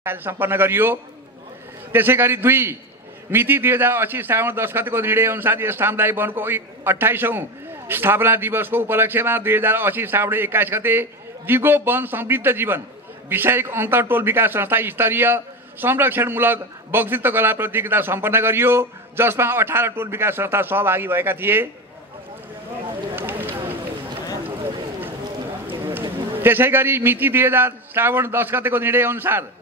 कार्य सम्पन्न गरियो। त्यसैगरी 2 मिति 2080 श्रावण 10 गतेको निर्णय अनुसार यस सामुदायिक वनको 28औं स्थापना दिवसको उपलक्ष्यमा 2080 श्रावण 21 गते दिगो वन समृद्ध जीवन विषयक अन्तर्टोल विकास संस्था स्तरीय संरक्षणमूलक वक्तृत्व कला प्रतियोगिता सम्पन्न गरियो, जसमा 18 टोल विकास संस्था सहभागी भएका थिए। त्यसैगरी मिति 2000 श्रावण 10 गतेको निर्णय अनुसार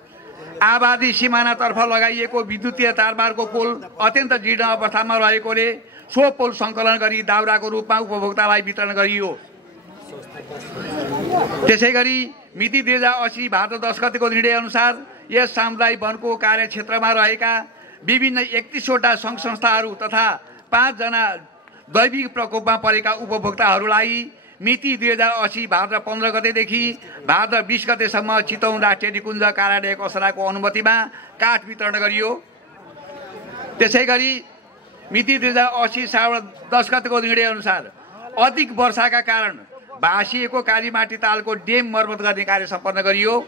आबादी सिमानातर्फ लगाइएको विद्युतीय तारमार्गको पोल अत्यन्त जीर्ण अवस्थामा रहेकोले सो पोल सङ्कलन गरी दाउराको रूपमा उपभोक्तालाई वितरण गरियो। त्यसैगरी मिति 2080 भाद्र 10 गतेको निर्णय अनुसार यस सामुदायिक वनको कार्यक्षेत्रमा रहेका विभिन्न 31वटा सङ्घ संस्थाहरू तथा 5 जना दैविक प्रकोपमा परेका उपभोक्ताहरूलाई मिति 2080 भाद्र 15 गतेदेखि भाद्र 20 गतेसम्म चितौन राष्ट्रिय निकुञ्ज कार्यालय कसराको अनुमतिमा काठ वितरण गरियो। त्यसैगरी मिति 2080 श्रावण 10 गतेको निर्णय अनुसार अधिक वर्षाका कारण भासिएको कालीमाटी तालको डेम मर्मत गर्ने कार्य सम्पन्न गरियो।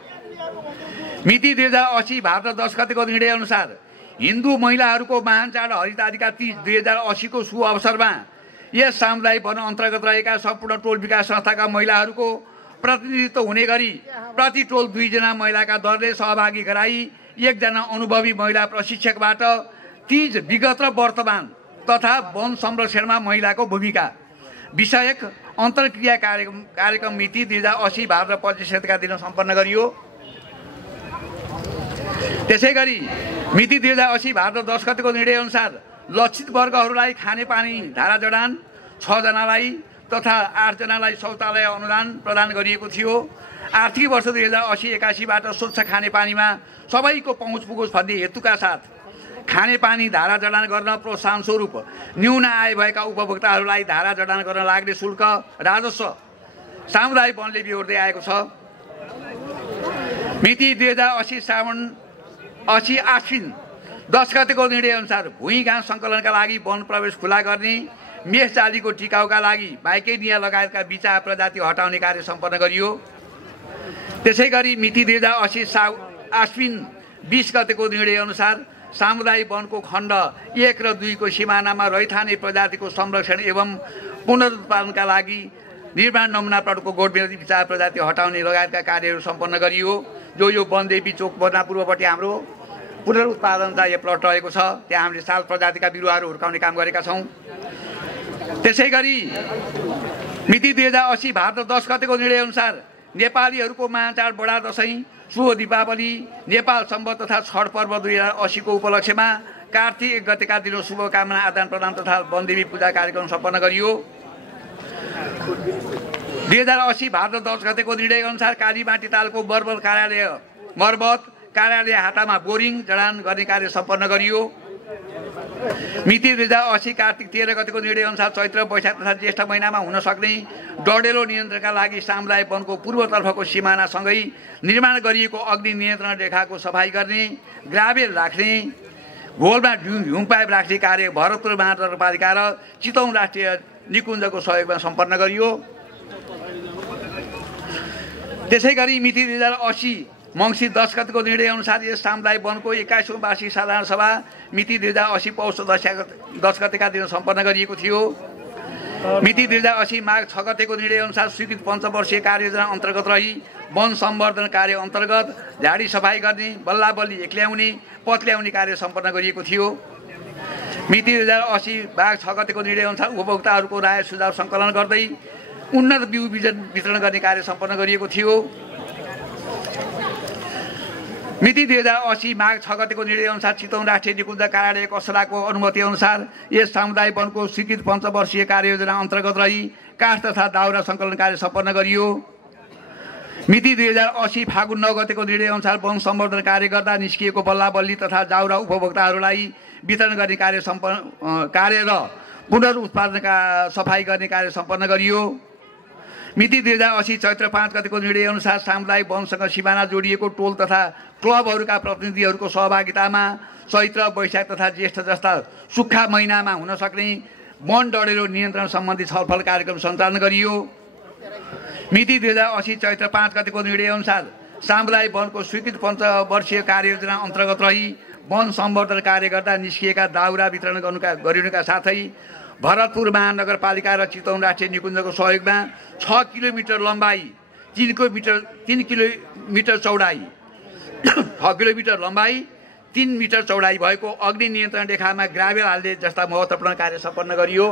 मिति 2080 भाद्र 10 गतेको निर्णय अनुसार हिन्दू महिलाहरूको महान चाड हरितालिका तीज 2080 को शुभ अवसरमा यस सामुदायिक वन अन्तर्गत रहेका सम्पूर्ण टोल विकास संस्थाका महिलाहरूको प्रतिनिधित्व हुने गरी प्रति टोल 2 जना महिलाका दरले सहभागी गराई 1 जना अनुभवी महिला प्रशिक्षकबाट तीज विगत र वर्तमान तथा वन संरक्षणमा महिलाको भूमिका विषयक अन्तर्क्रिया कार्यक्रम मिति 2080 भाद्र 25 गतेका दिन सम्पन्न गरियो। त्यसैगरी मिति 2080 भाद्र 10 गतेको निर्णय अनुसार लक्षित वर्गहरूलाई खानेपानी धारा जडान 6 जनालाई तथा 8 जनालाई शौचालय अनुदान प्रदान गरिएको थियो। आर्थिक वर्ष 2080-81 बाट स्वच्छ खानेपानीमा सबैको पहुँच पुगोस् भन्ने हेतुका साथ खानेपानी धारा जडान गर्न प्रोत्साहन स्वरूप न्यून आय भएका उपभोक्ताहरूलाई धारा जडान गर्न लाग्ने शुल्क राजस्व सामुदायिक वनले बिहोर्दै आएको छ। मिति 2080 श्रावण 80 आश्विन 10 गतेको निर्णय अनुसार भुइँ घाँस सङ्कलनका लागि वन प्रवेश खुला गर्ने, मेष जालीको टिकाउका लागि बाइकेनिया लगायतका बिचा प्रजाति हटाउने कार्य सम्पन्न गरियो। त्यसैगरी मिति 2080 आश्विन 20 गतेको निर्णय अनुसार सामुदायिक वनको खण्ड 1 र 2 को सिमानामा रैथाने प्रजातिको संरक्षण एवं पुनरुत्पादनका लागि निर्माण नमुना प्लटको गोडमेल बिचा प्रजाति हटाउने लगायतका कार्यहरू सम्पन्न गरियो। जो यो वनदेवी चोक बना पूर्वपट्टि हाम्रो पुनरुत्पादन चाहिँ प्लट रहेको छ, त्यहाँ हामीले साल प्रजातिका बिरुवाहरू हुर्काउने काम गरेका छौँ। त्यसैगरी मिति 2080 भाद्र 10 गतेको निर्णय अनुसार नेपालीहरूको महाचाड बडा दशैँ शुभ दीपावली नेपाल सम्वत तथा छठ पर्व 2080 को उपलक्ष्यमा कार्तिक 1 गतेका दिन शुभकामना आदान प्रदान तथा वनदेवी पूजा कार्यक्रम सम्पन्न गरियो। 2080 भाद्र 10 गतेको निर्णय अनुसार कालीमाटी तालको मर्मत कार्यालय हातामा बोरिङ जडान गर्ने कार्य सम्पन्न गरियो। मिति 2080 कार्तिक 13 गतेको निर्णय अनुसार चैत्र वैशाख तथा ज्येष्ठ महिनामा हुन सक्ने डडेलो नियन्त्रणका लागि सामुदायिक वनको पूर्वतर्फको सिमानासँगै निर्माण गरिएको अग्नि नियन्त्रण रेखाको सफाई गर्ने, ग्राभेल राख्ने, घोलमा हिउँ पाइप राख्ने कार्य भरतपुर महानगरपालिका र चितौन राष्ट्रिय निकुञ्जको सहयोगमा सम्पन्न गरियो। त्यसैगरी मिति 2080 मङ्सिर 10 गतेको निर्णय अनुसार यस सामुदायिक वनको 21औं वार्षिक साधारण सभा मिति 2080 पौष 10 गतेका दिन सम्पन्न गरिएको थियो। मिति 2080 माघ 6 गतेको निर्णय अनुसार स्वीकृत पञ्चवर्षीय कार्ययोजना अन्तर्गत रही वन सम्वर्धन कार्य अन्तर्गत झाडी सफाई गर्ने, बल्ला बल्ली एक्ल्याउने, पत्ल्याउने कार्य सम्पन्न गरिएको थियो। मिति 2080 माघ 6 गतेको निर्णय अनुसार उपभोक्ताहरूको राय सुझाव सङ्कलन गर्दै उन्नत बिउ बिजन वितरण गर्ने कार्य सम्पन्न गरिएको थियो। मिति 2080 माघ 6 गतेको निर्णय अनुसार चितौन राष्ट्रिय निकुञ्ज कार्यालय कसराको अनुमति अनुसार यस सामुदायिक वनको स्वीकृत पञ्चवर्षीय कार्ययोजना अन्तर्गत रही काठ तथा दाउरा सङ्कलन कार्य सम्पन्न गरियो। मिति 2080 फागुन 9 गतेको निर्णय अनुसार वन सम्वर्धन कार्य गर्दा निस्किएको बल्ला बल्ली तथा दाउरा उपभोक्ताहरूलाई वितरण गर्ने कार्य र पुनरुत्पादनका सफाई गर्ने कार्य सम्पन्न गरियो। मिति 2080 चैत्र 5 गतेको निर्णय अनुसार सामुदायिक वनसँग सिमाना जोडिएको टोल तथा क्लबहरूका प्रतिनिधिहरूको सहभागितामा चैत्र वैशाख तथा ज्येष्ठ जस्ता सुक्खा महिनामा हुन सक्ने वन डडेलो नियन्त्रण सम्बन्धी छलफल कार्यक्रम सञ्चालन गरियो। मिति 2080 चैत्र 5 गतेको निर्णय अनुसार सामुदायिक वनको स्वीकृत पञ्चवर्षीय कार्ययोजना अन्तर्गत रही वन सम्वर्धन कार्य गर्दा निस्किएका दाउरा वितरण गरिनुका साथै भरतपुर महानगरपालिका र चितवन राष्ट्रिय निकुञ्जको सहयोगमा 6 किलोमिटर लम्बाइ 3 किलोमिटर चौडाइ 6 किलोमिटर लम्बाइ 3 मिटर चौडाइ भएको अग्नि नियन्त्रण रेखामा ग्राभेल हाल्ने जस्ता महत्त्वपूर्ण कार्य सम्पन्न गरियो।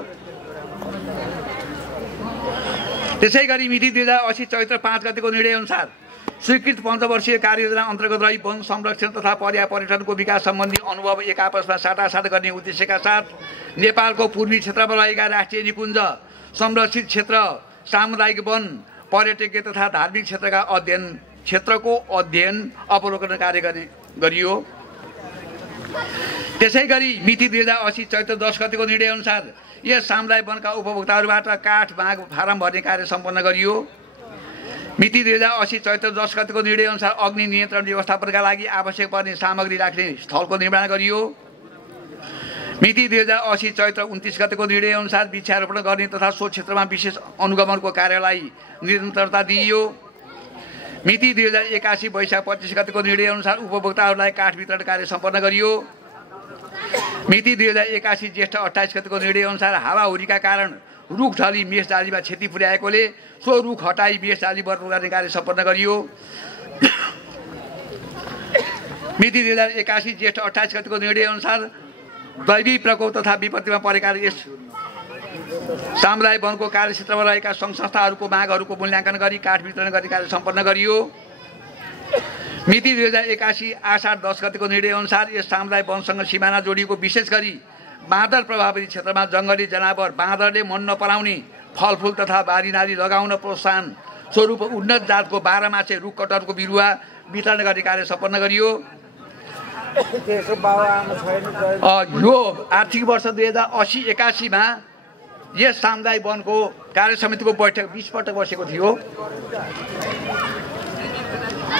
त्यसै गरी मिति 2080 चैत्र 5 गतेको निर्णय अनुसार स्वीकृत पञ्चवर्षीय कार्ययोजना अन्तर्गत रही वन संरक्षण तथा पर्यटनको विकास सम्बन्धी अनुभव एक आपसमा साटासाट गर्ने उद्देश्यका साथ नेपालको पूर्वी क्षेत्रमा रहेका राष्ट्रिय निकुञ्ज, संरक्षित क्षेत्र, सामुदायिक वन, पर्यटकीय तथा धार्मिक क्षेत्रको अध्ययन अवलोकन कार्य गरियो। त्यसै गरी मिति 2080 चैत्र 10 गतेको निर्णय अनुसार यस सामुदायिक वनका उपभोक्ताहरूबाट काठ माग फारम भर्ने कार्य सम्पन्न गरियो। मिति 2080 चैत्र 10 गतेको निर्णय अनुसार अग्नि नियन्त्रण व्यवस्थापनका लागि आवश्यक पर्ने सामग्री राख्ने स्थलको निर्माण गरियो। मिति 2080 चैत्र 29 गतेको निर्णय अनुसार वृक्षारोपण गर्ने तथा सो क्षेत्रमा विशेष अनुगमनको कार्यलाई निरन्तरता दिइयो। मिति 2081 वैशाख 25 गतेको निर्णय अनुसार उपभोक्ताहरूलाई काठ वितरण कार्य सम्पन्न गरियो। मिति 2081 ज्येष्ठ 28 गतेको निर्णय अनुसार हावाहुरीका कारण रुख ढली मेषडालीमा क्षति पुर्याएकोले सो रुख हटाई मेषडाली वर्तन गर्ने कार्य सम्पन्न गरियो। मिति 2081 ज्येष्ठ 28 गतेको निर्णय अनुसार दैवी प्रकोप तथा विपत्तिमा परेका यस सामुदायिक वनको कार्यक्षेत्रमा रहेका सङ्घ संस्थाहरूको मागहरूको मूल्याङ्कन गरी काठ वितरण गर्ने कार्य सम्पन्न गरियो। मिति 2081 आषाढ 10 गतेको निर्णय अनुसार यस सामुदायिक वनसँग सिमाना जोडिएको विशेष गरी बाँदर प्रभावित क्षेत्रमा जङ्गली जनावर बाँदरले मन नपराउने फलफुल तथा बारीनाली लगाउन प्रोत्साहन स्वरूप उन्नत जातको 12 मासे रुख कटहरको बिरुवा वितरण गर्ने कार्य सम्पन्न गरियो। यो आर्थिक वर्ष 2080-81 मा यस सामुदायिक वनको कार्य समितिको बैठक 20 पटक बसेको थियो।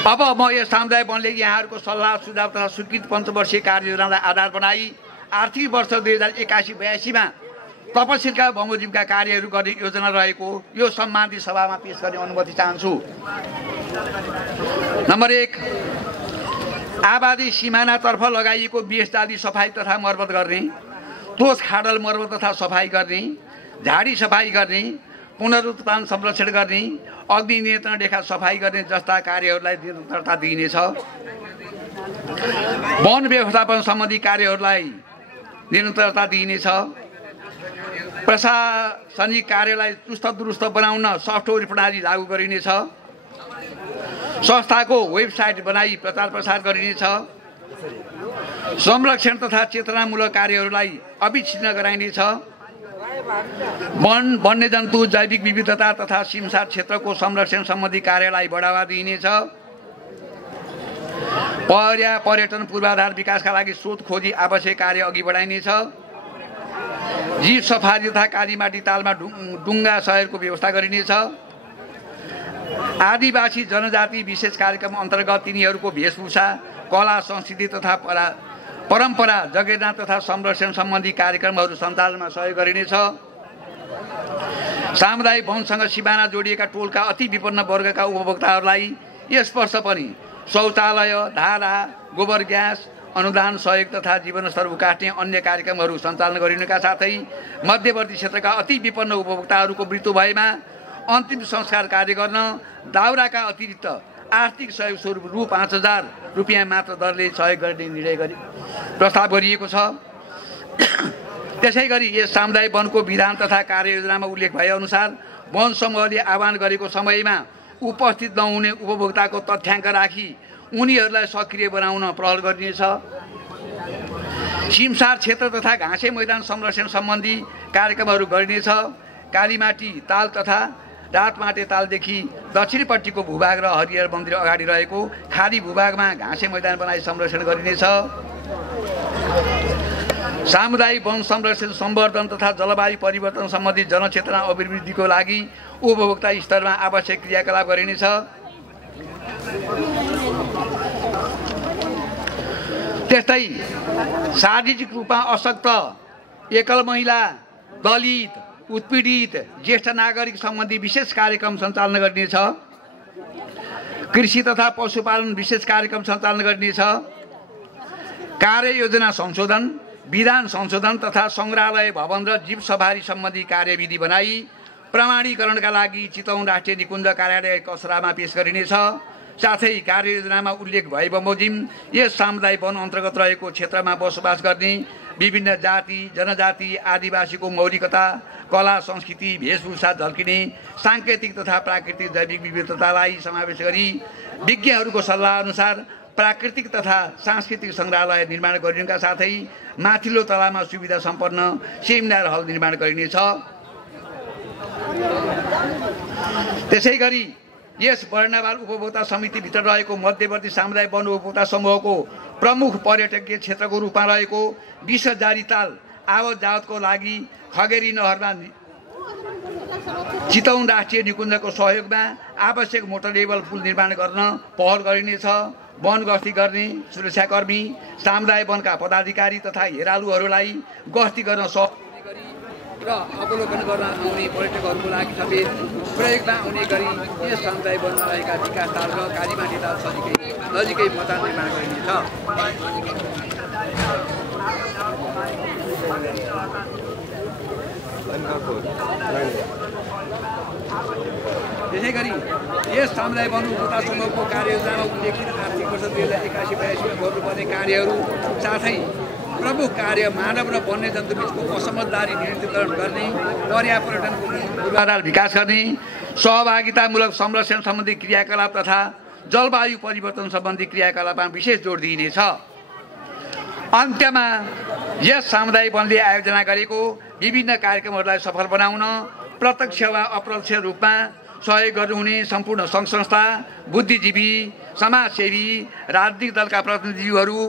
अब म यस सामुदायिक वनले यहाँहरूको सल्लाह सुझाव तथा स्वीकृत पञ्चवर्षीय कार्ययोजनालाई आधार बनाई आर्थिक वर्ष 2081-82 मा तपसिलका बमोजिमका कार्यहरू गर्ने योजना रहेको यो सम्मानित सभामा पेश गर्ने अनुमति चाहन्छु। नम्बर 1, आबादी सिमानातर्फ लगाइएको मेषडाली सफाई तथा मर्मत गर्ने, तोस खाडल मर्मत तथा सफाई गर्ने, झाडी सफाई गर्ने, पुनरुत्थान संरक्षण गर्ने, अग्नि नियन्त्रण रेखा सफाई गर्ने जस्ता कार्यहरूलाई निरन्तरता दिइनेछ। वन व्यवस्थापन सम्बन्धी कार्यहरूलाई निरन्तरता दिइनेछ। प्रशासनिक कार्यलाई चुस्त दुरुस्त बनाउन सफ्टवेयर प्रणाली लागू गरिनेछ। संस्थाको वेबसाइट बनाई प्रचार प्रसार गरिनेछ। संरक्षण तथा चेतनामूलक कार्यहरूलाई अविच्छिन्न गराइनेछ। वन, वन्यजन्तु, जैविक विविधता तथा सिमसार क्षेत्रको संरक्षण सम्बन्धी कार्यलाई बढावा दिइनेछ। पर्यटन पूर्वाधार विकासका लागि स्रोत खोजी आवश्यक कार्य अघि बढाइनेछ। जीव सफारी तथा कालीमाटी तालमा डुङ्गा सहरको व्यवस्था गरिनेछ। आदिवासी जनजाति विशेष कार्यक्रम अन्तर्गत तिनीहरूको वेशभूषा, कला, संस्कृति तथा परम्परा जगेर्ना तथा संरक्षण सम्बन्धी कार्यक्रमहरू सञ्चालनमा सहयोग गरिनेछ। सामुदायिक वनसँग सिमाना जोडिएका टोलका अति विपन्न वर्गका उपभोक्ताहरूलाई यस वर्ष पनि शौचालय, धारा, गोबर ग्यास, अनुदान सहयोग तथा जीवनस्तर उकाट्ने अन्य कार्यक्रमहरू सञ्चालन गरिनुका साथै मध्यवर्ती क्षेत्रका अति विपन्न उपभोक्ताहरूको मृत्यु भएमा अन्तिम संस्कार कार्य गर्न दाउराका अतिरिक्त आर्थिक सहयोग स्वरूप रु 5000 रुपियाँ मात्र दरले सहयोग गर्ने निर्णय प्रस्ताव गरिएको छ। त्यसै गरी यस सामुदायिक वनको विधान तथा कार्ययोजनामा उल्लेख भएअनुसार वन समूहले आह्वान गरेको समयमा उपस्थित नहुने उपभोक्ताको तथ्याङ्क राखी उनीहरूलाई सक्रिय बनाउन पहल गरिनेछ। सिमसार क्षेत्र तथा घाँसे मैदान संरक्षण सम्बन्धी कार्यक्रमहरू गरिनेछ। कालीमाटी ताल तथा रातमाटे तालदेखि दक्षिणपट्टिको भूभाग र हरिहर मन्दिर अगाडि रहेको खाली भूभागमा घाँसे मैदान बनाई संरक्षण गरिनेछ। सामुदायिक वन संरक्षण सम्वर्धन तथा जलवायु परिवर्तन सम्बन्धी जनचेतना अभिवृद्धिको लागि उपभोक्ता स्तरमा आवश्यक क्रियाकलाप गरिनेछ। त्यस्तै शारीरिक रूपमा अशक्त, एकल महिला, दलित, उत्पीडित, ज्येष्ठ नागरिक सम्बन्धी विशेष कार्यक्रम सञ्चालन गरिनेछ। कृषि तथा पशुपालन विशेष कार्यक्रम सञ्चालन गरिनेछ। कार्ययोजना संशोधन, विधान संशोधन तथा सङ्ग्रहालय भवन र जीव सफारी सम्बन्धी कार्यविधि बनाई प्रमाणीकरणका लागि चितवन राष्ट्रिय निकुञ्ज कार्यालय कसरामा पेश गरिनेछ। साथै कार्ययोजनामा उल्लेख भए बमोजिम यस सामुदायिक वन अन्तर्गत रहेको क्षेत्रमा बसोबास गर्ने विभिन्न जाति जनजाति आदिवासीको मौलिकता कला संस्कृति वेशभूषा झल्किने सांकेतिक तथा प्राकृतिक जैविक विविधतालाई समावेश गरी विज्ञहरूको सल्लाह अनुसार प्राकृतिक तथा सांस्कृतिक सङ्ग्रहालय निर्माण गरिनुका साथै माथिल्लो तलामा सुविधा सम्पन्न सेमिनार हल निर्माण गरिनेछ। त्यसैगरी यस वर्णवाल उपभोक्ता समितिभित्र रहेको मध्यवर्ती सामुदायिक वन उपभोक्ता समूहको प्रमुख पर्यटकीय क्षेत्रको रूपमा रहेको 20,000 ताल आवत जावतको लागि खगेरी नहरमा चितवन राष्ट्रिय निकुञ्जको सहयोगमा आवश्यक मोटर लेभल पुल निर्माण गर्न पहल गरिनेछ। वन गस्ती गर्ने सुरक्षाकर्मी सामुदायिक वनका पदाधिकारी तथा हेरालुहरूलाई गस्ती गर्न र अवलोकन गर्न आउने पर्यटकहरूको लागि समेत प्रयोगमा आउने गरी यस सामुदायिक वनमा रहेका विकास ताल र कालीमाटी ताल नजिकै मैदान निर्माण गरिनेछ। त्यसैगरी यस सामुदायिक वन उपभोक्ता समूहको कार्ययोजनामा उल्लेखित आर्थिक वर्ष 2081-82 गर्नुपर्ने कार्यहरू साथै प्रमुख कार्य मानव र वन्यजन्तु बीचको असमझदारी नियन्त्रण गर्ने पर्यावरणको पूर्वाधार विकास गर्ने सहभागितामूलक संरक्षण सम्बन्धी क्रियाकलाप तथा जलवायु परिवर्तन सम्बन्धी क्रियाकलापमा विशेष जोड दिइनेछ। अन्त्यमा यस सामुदायिक वनले आयोजना गरेको विभिन्न कार्यक्रमहरूलाई सफल बनाउन प्रत्यक्ष वा अप्रत्यक्ष रूपमा सहयोग गर्नुहुने सम्पूर्ण सङ्घ संस्था बुद्धिजीवी समाजसेवी राजनीतिक दलका प्रतिनिधिहरू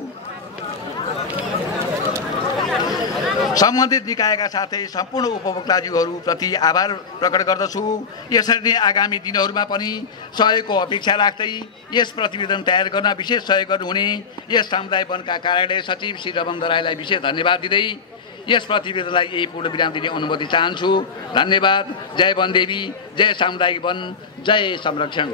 सम्बन्धित निकायका साथै सम्पूर्ण उपभोक्ताजीहरूप्रति आभार प्रकट गर्दछु। यसरी नै आगामी दिनहरूमा पनि सहयोगको अपेक्षा राख्दै यस प्रतिवेदन तयार गर्न विशेष सहयोग गर्नुहुने यस सामुदायिक वनका कार्यालय सचिव श्री रमन दराईलाई विशेष धन्यवाद दिँदै यस प्रतिवेदनलाई यही पूर्ण विराम दिने अनुमति चाहन्छु। धन्यवाद। जय वनदेवी, जय सामुदायिक वन, जय संरक्षण।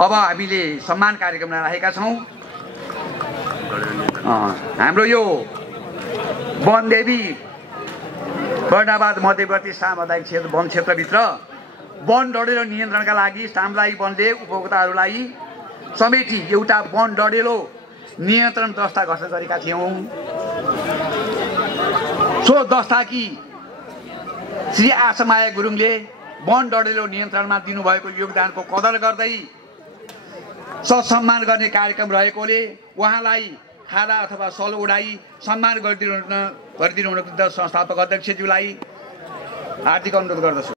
अब हामीले सम्मान कार्यक्रम राखेका छौँ। हाम्रो यो वनदेवी वर्णावाद मध्यवर्ती सामुदायिक क्षेत्र वन क्षेत्रभित्र वन डढेलो नियन्त्रणका लागि सामुदायिक वनले उपभोक्ताहरूलाई समेटी एउटा वन डढेलो नियन्त्रण दस्ता गठन गरेका थियौँ। सो दस्ताकी श्री आशामाया गुरुङले वन डढेलो नियन्त्रणमा दिनुभएको योगदानको कदर गर्दै सम्मान गर्ने कार्यक्रम रहेकोले उहाँलाई खादा अथवा सल उडाई सम्मान गरिदिनु हुन संस्थापक अध्यक्षज्यूलाई हार्दिक अनुरोध गर्दछु।